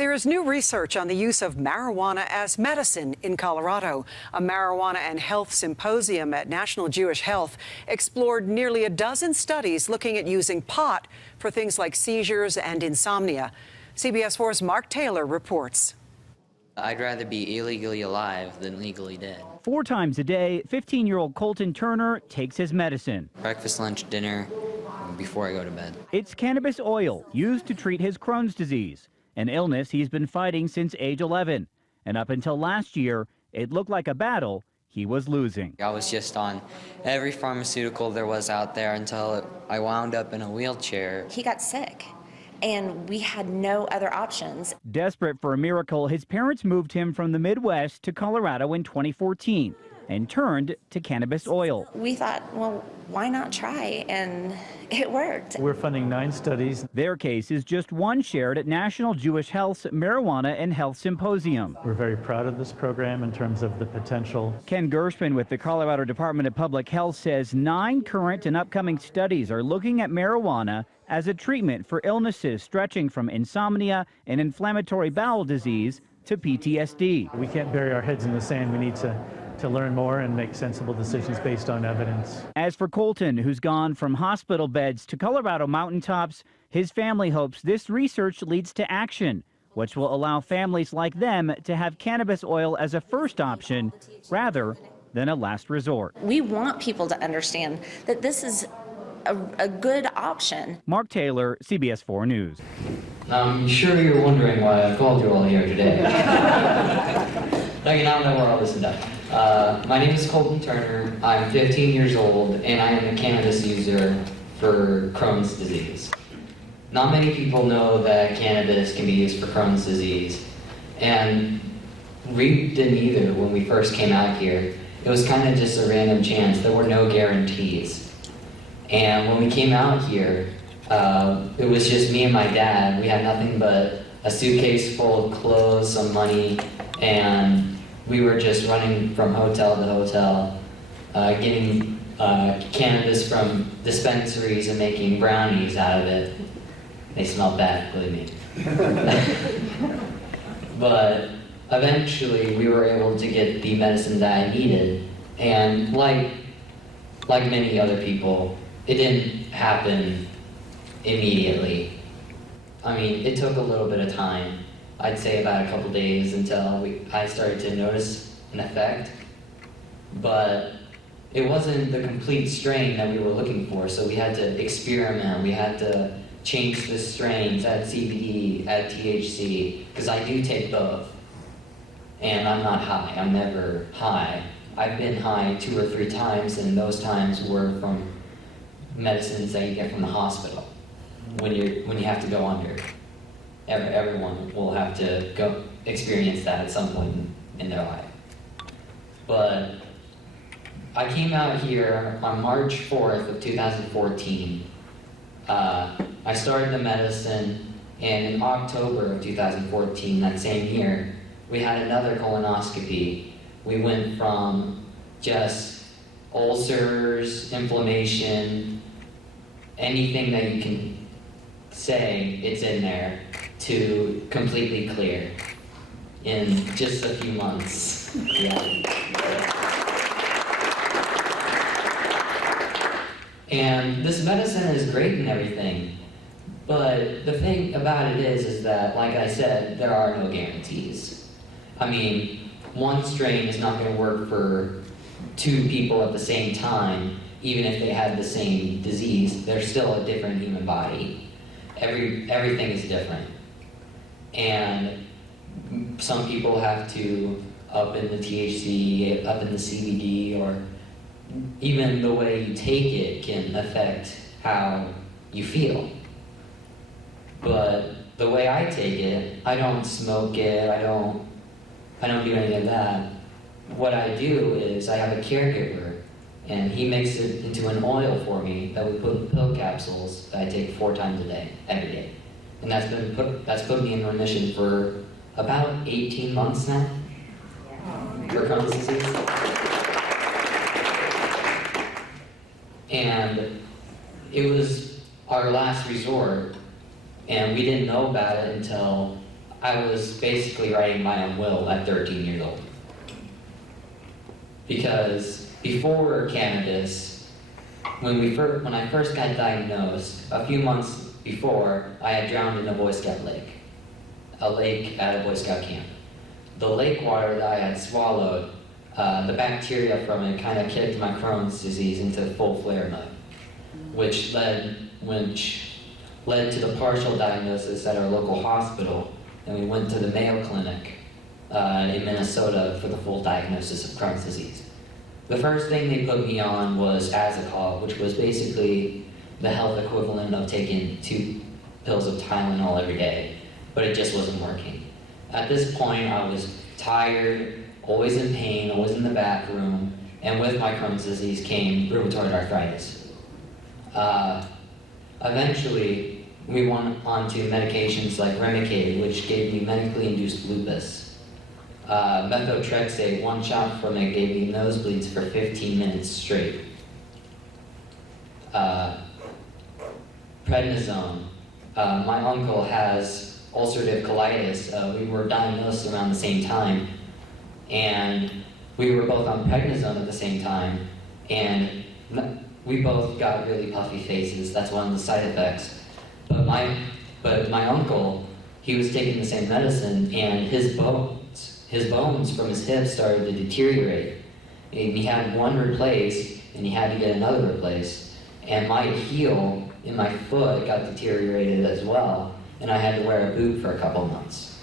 There is new research on the use of marijuana as medicine in Colorado. A marijuana and health symposium at National Jewish Health explored nearly a dozen studies looking at using pot for things like seizures and insomnia. CBS 4's Mark Taylor reports. I'd rather be illegally alive than legally dead. 4 times a day, 15-year-old Coltyn Turner takes his medicine. Breakfast, lunch, dinner, before I go to bed. It's cannabis oil used to treat his Crohn's disease, an illness he's been fighting since age 11. And up until last year, it looked like a battle he was losing. I was just on every pharmaceutical there was out there until I wound up in a wheelchair. He got sick, and we had no other options. Desperate for a miracle, his parents moved him from the Midwest to Colorado in 2014 and turned to cannabis oil. We thought, well, why not try? And it worked. We're funding 9 studies. Their case is just one shared at National Jewish Health's Marijuana and Health Symposium. We're very proud of this program in terms of the potential. Ken Gershman with the Colorado Department of Public Health says 9 current and upcoming studies are looking at marijuana as a treatment for illnesses stretching from insomnia and inflammatory bowel disease to PTSD. We can't bury our heads in the sand. We need to learn more and make sensible decisions based on evidence. As for Coltyn, who's gone from hospital beds to Colorado mountaintops, his family hopes this research leads to action, which will allow families like them to have cannabis oil as a first option rather than a last resort. We want people to understand that this is a good option. Mark Taylor, CBS 4 News. I'm sure you're wondering why I've called you all here today. No, you now know where all this is done. My name is Coltyn Turner. I'm 15 years old, and I am a cannabis user for Crohn's disease. Not many people know that cannabis can be used for Crohn's disease, and we didn't either when we first came out here. It was kind of just a random chance. There were no guarantees. And when we came out here, it was just me and my dad. We had nothing but a suitcase full of clothes, some money, and we were just running from hotel to hotel, getting cannabis from dispensaries and making brownies out of it. They smelled bad, believe me. But eventually we were able to get the medicine that I needed, and like many other people, it didn't happen immediately. I mean, it took a little bit of time. I'd say about a couple days until I started to notice an effect. But it wasn't the complete strain that we were looking for, so we had to experiment. We had to change the strains, add CBD, add THC, because I do take both. And I'm not high. I'm never high. I've been high 2 or 3 times, and those times were from medicines that you get from the hospital when you have to go under. Everyone will have to go experience that at some point in their life. But I came out here on March 4th of 2014. I started the medicine, and in October of 2014, that same year, we had another colonoscopy. We went from just ulcers, inflammation, anything that you can say it's in there, to completely clear in just a few months. Yeah. And this medicine is great and everything, but the thing about it is that, like I said, there are no guarantees. I mean, one strain is not going to work for 2 people at the same time, even if they had the same disease. They're still a different human body. Everything is different. And some people have to up in the THC, up in the CBD, or even the way you take it can affect how you feel. But the way I take it, I don't smoke it, I don't do any of that. What I do is I have a caregiver, and he makes it into an oil for me that we put in pill capsules that I take 4 times a day, every day. And that's put me in remission for about 18 months now for Crohn's disease. And it was our last resort, and we didn't know about it until I was basically writing my own will at 13 years old. Because before cannabis, when I first got diagnosed, a few months before, I had drowned in a Boy Scout lake. A lake at a Boy Scout camp. The lake water that I had swallowed, the bacteria from it kind of kicked my Crohn's disease into full flare mode, which led to the partial diagnosis at our local hospital, and we went to the Mayo Clinic in Minnesota for the full diagnosis of Crohn's disease. The first thing they put me on was Azicol, which was basically the health equivalent of taking 2 pills of Tylenol every day, but it just wasn't working. At this point, I was tired, always in pain, always in the back room, and with my Crohn's disease came rheumatoid arthritis. Eventually, we went on to medications like Remicade, which gave me medically induced lupus. Methotrexate, 1 shot from it, gave me nosebleeds for 15 minutes straight. Prednisone. My uncle has ulcerative colitis. We were diagnosed around the same time, and we were both on prednisone at the same time, and we both got really puffy faces. That's one of the side effects. But my uncle, he was taking the same medicine, and his bones from his hips started to deteriorate. And he had one replaced, and he had to get another replaced. And my heel in my foot got deteriorated as well, and I had to wear a boot for a couple months.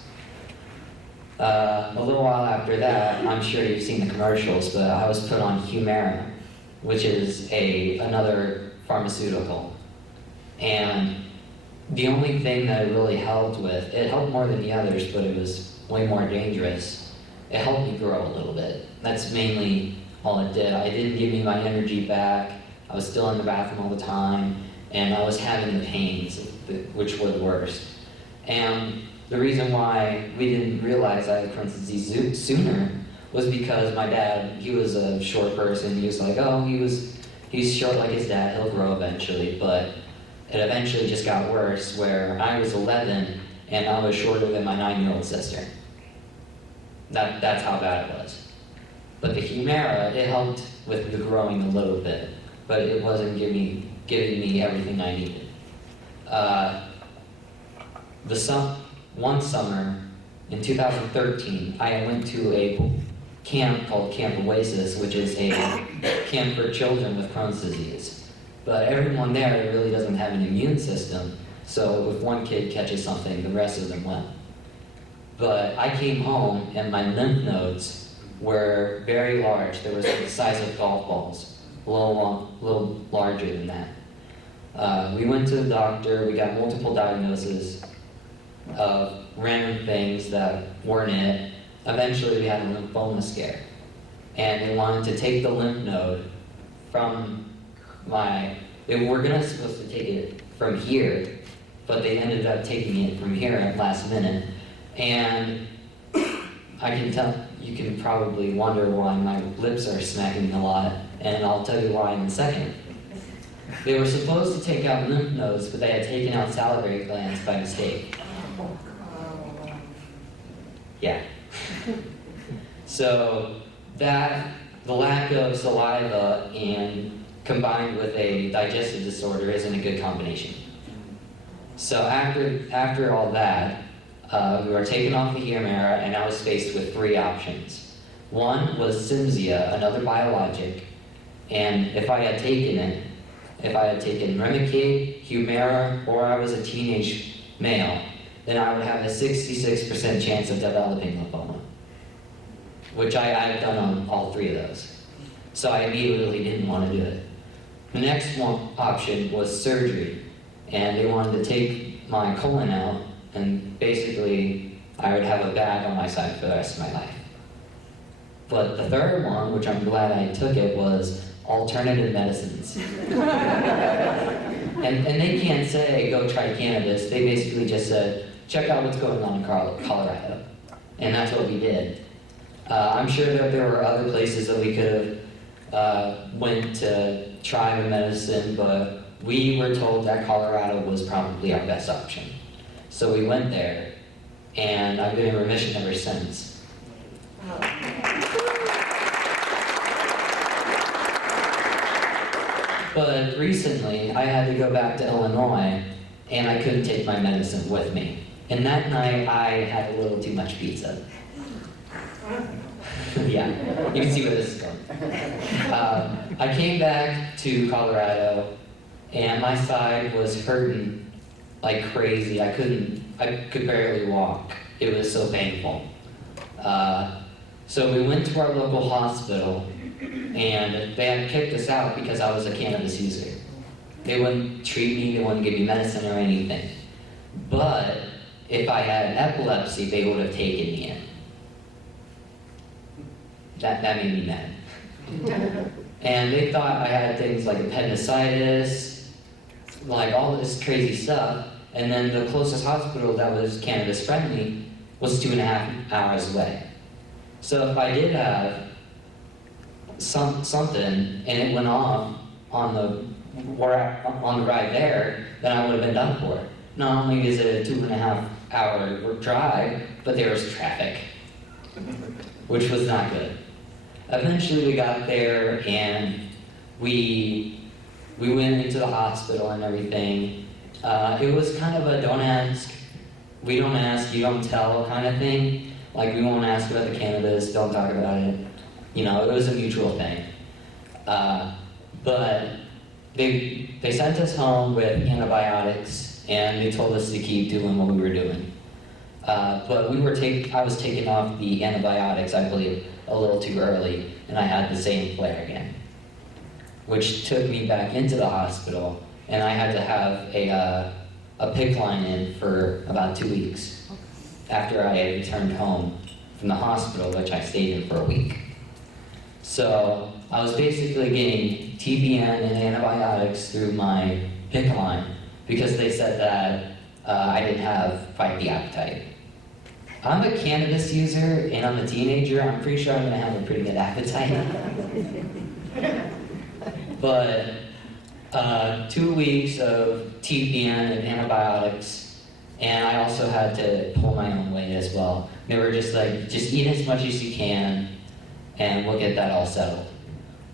A little while after that, I'm sure you've seen the commercials, but I was put on Humira, which is another pharmaceutical. And the only thing that it really helped with, it helped more than the others, but it was way more dangerous. It helped me grow a little bit. That's mainly all it did. It didn't give me my energy back. I was still in the bathroom all the time, and I was having the pains, which were the worst. And the reason why we didn't realize I had Crohn's disease sooner was because my dad, he was a short person. He was like, oh, he's short like his dad, he'll grow eventually. But it eventually just got worse, where I was 11 and I was shorter than my 9-year-old sister. That's how bad it was. But the Humira, it helped with the growing a little bit, but it wasn't giving me everything I needed. One summer in 2013, I went to a camp called Camp Oasis, which is a camp for children with Crohn's disease. But everyone there really doesn't have an immune system, so if one kid catches something, the rest of them will. But I came home and my lymph nodes were very large. They were the size of golf balls, a little larger than that. We went to the doctor, we got multiple diagnoses of random things that weren't it. Eventually we had a lymphoma scare. And they wanted to take the lymph node from they were supposed to take it from here, but they ended up taking it from here at last minute. And I can tell, you can probably wonder why my lips are smacking a lot, and I'll tell you why in a second. They were supposed to take out lymph nodes, but they had taken out salivary glands by mistake. Yeah. So the lack of saliva and combined with a digestive disorder isn't a good combination. So after all that, we were taken off the Humira, and I was faced with 3 options. One was Cimzia, another biologic, and if I had taken Remicade, Humira, or I was a teenage male, then I would have a 66% chance of developing lymphoma, which I've done on all 3 of those. So I immediately didn't want to do it. The next option was surgery, and they wanted to take my colon out, and basically I would have a bag on my side for the rest of my life. But the third one, which I'm glad I took it, was alternative medicines. And they can't say, go try cannabis. They basically just said, check out what's going on in Colorado. And that's what we did. I'm sure that there were other places that we could have went to try the medicine, but we were told that Colorado was probably our best option. So we went there, and I've been in remission ever since. But recently, I had to go back to Illinois, and I couldn't take my medicine with me. And that night, I had a little too much pizza. Yeah, you can see where this is going. I came back to Colorado, and my side was hurting like crazy. I could barely walk. It was so painful. So we went to our local hospital, and they had kicked us out because I was a cannabis user. They wouldn't treat me, they wouldn't give me medicine or anything. But if I had epilepsy, they would have taken me in. That made me mad. And they thought I had things like appendicitis, like all this crazy stuff. And then the closest hospital that was cannabis friendly was 2.5 hours away. So if I did have something and it went off on the ride there, then I would have been done for it. Not only is it a 2.5 hour drive, but there was traffic, which was not good. Eventually we got there and we went into the hospital and everything. It was kind of a don't ask, we don't ask, you don't tell kind of thing. Like, we won't ask about the cannabis, don't talk about it. You know, it was a mutual thing. But they sent us home with antibiotics, and they told us to keep doing what we were doing. But I was taking off the antibiotics, I believe, a little too early, and I had the same flare again, which took me back into the hospital, and I had to have a PICC line in for about 2 weeks after I had returned home from the hospital, which I stayed in for a week. So I was basically getting TPN and antibiotics through my PICC line because they said that I didn't have quite the appetite. I'm a cannabis user and I'm a teenager. I'm pretty sure I'm gonna have a pretty good appetite. But 2 weeks of TPN and antibiotics, and I also had to pull my own weight as well. They were just like, just eat as much as you can, and we'll get that all settled.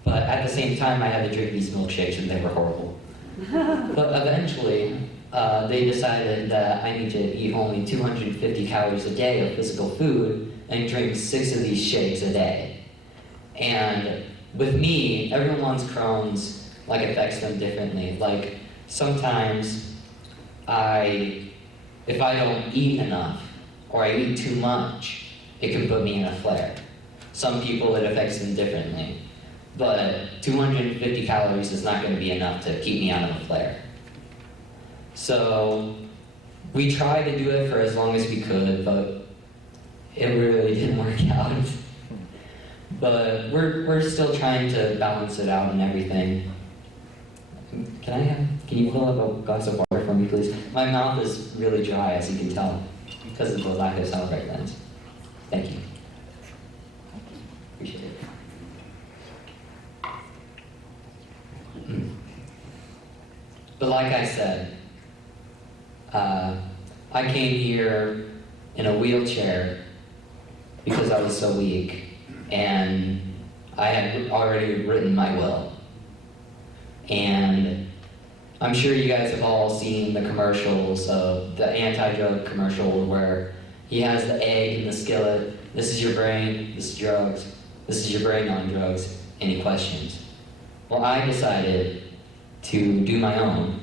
But at the same time, I had to drink these milkshakes, and they were horrible. But eventually, they decided that I need to eat only 250 calories a day of physical food and drink 6 of these shakes a day. And with me, everyone's Crohn's affects them differently. Like, sometimes if I don't eat enough or I eat too much, it can put me in a flare. Some people, it affects them differently. But 250 calories is not going to be enough to keep me out of a flare. So we tried to do it for as long as we could, but it really didn't work out. But we're still trying to balance it out and everything. Can you fill up a glass of water for me, please? My mouth is really dry, as you can tell, because of the lack of sound right lens. Thank you. Appreciate it. But like I said, I came here in a wheelchair because I was so weak, and I had already written my will. And I'm sure you guys have all seen the commercials of the anti-drug commercial where he has the egg in the skillet. This is your brain, this is drugs. This is your brain on drugs. Any questions? Well, I decided to do my own.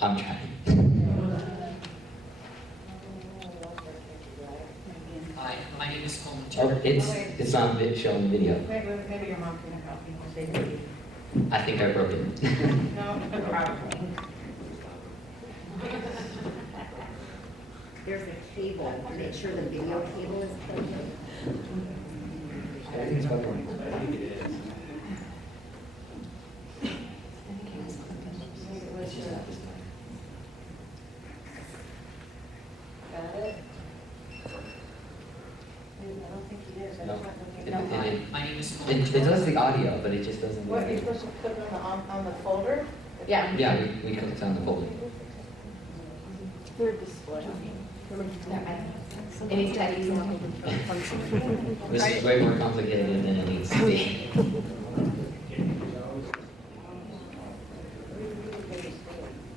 I'm trying. Hi, my name is Coltyn. It's not showing video. Maybe your mom can help you. I think I broke it. No, probably. There's a cable. Make sure the video cable is plugged in. I think it's about right. Got it? I don't think he is. I just went looking It does the audio, but it just doesn't. What, you're supposed to put it on the folder? Yeah. Yeah, we clicked on the folder. Third display. Any studies on This is way more complicated than it needs to be.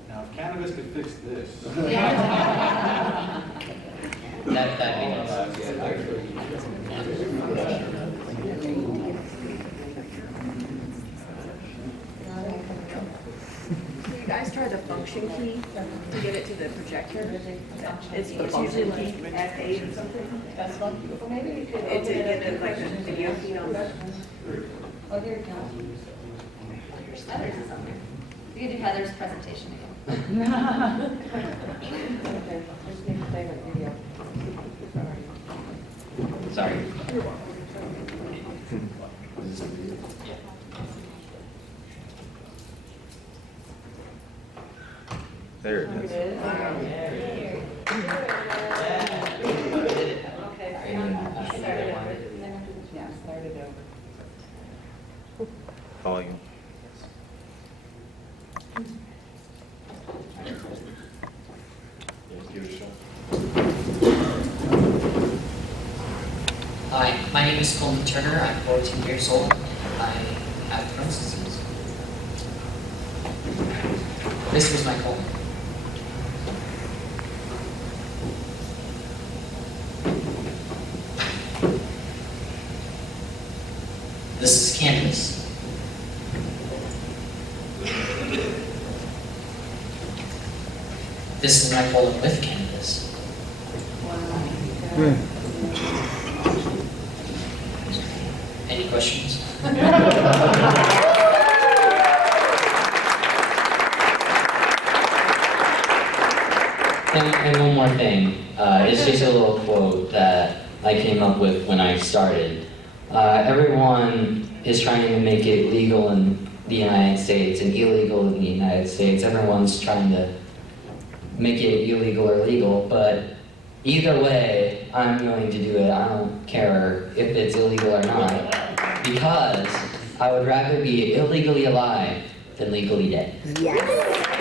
Now, if cannabis could fix this. That'd be nice. You guys try the function key to get it to the projector. It's usually like F8 or something. That's one. Well, maybe you could. It's a get a like a video feed on that. Oh, here it comes. Heather's is on there. We could do Heather's presentation again. Okay, just need to play that video. Sorry. There it is. Yeah, start it over. Volume. Hi, my name is Coltyn Turner. I'm 14 years old. I have Crohn's disease. This was my colon. This is cannabis. This is my colon with cannabis. Any questions? And one more thing. It's just a little quote that I came up with when I started. Everyone is trying to make it legal in the United States and illegal in the United States. Everyone's trying to make it illegal or legal, but either way, I'm going to do it. I don't care if it's illegal or not, because I would rather be illegally alive than legally dead. Yes.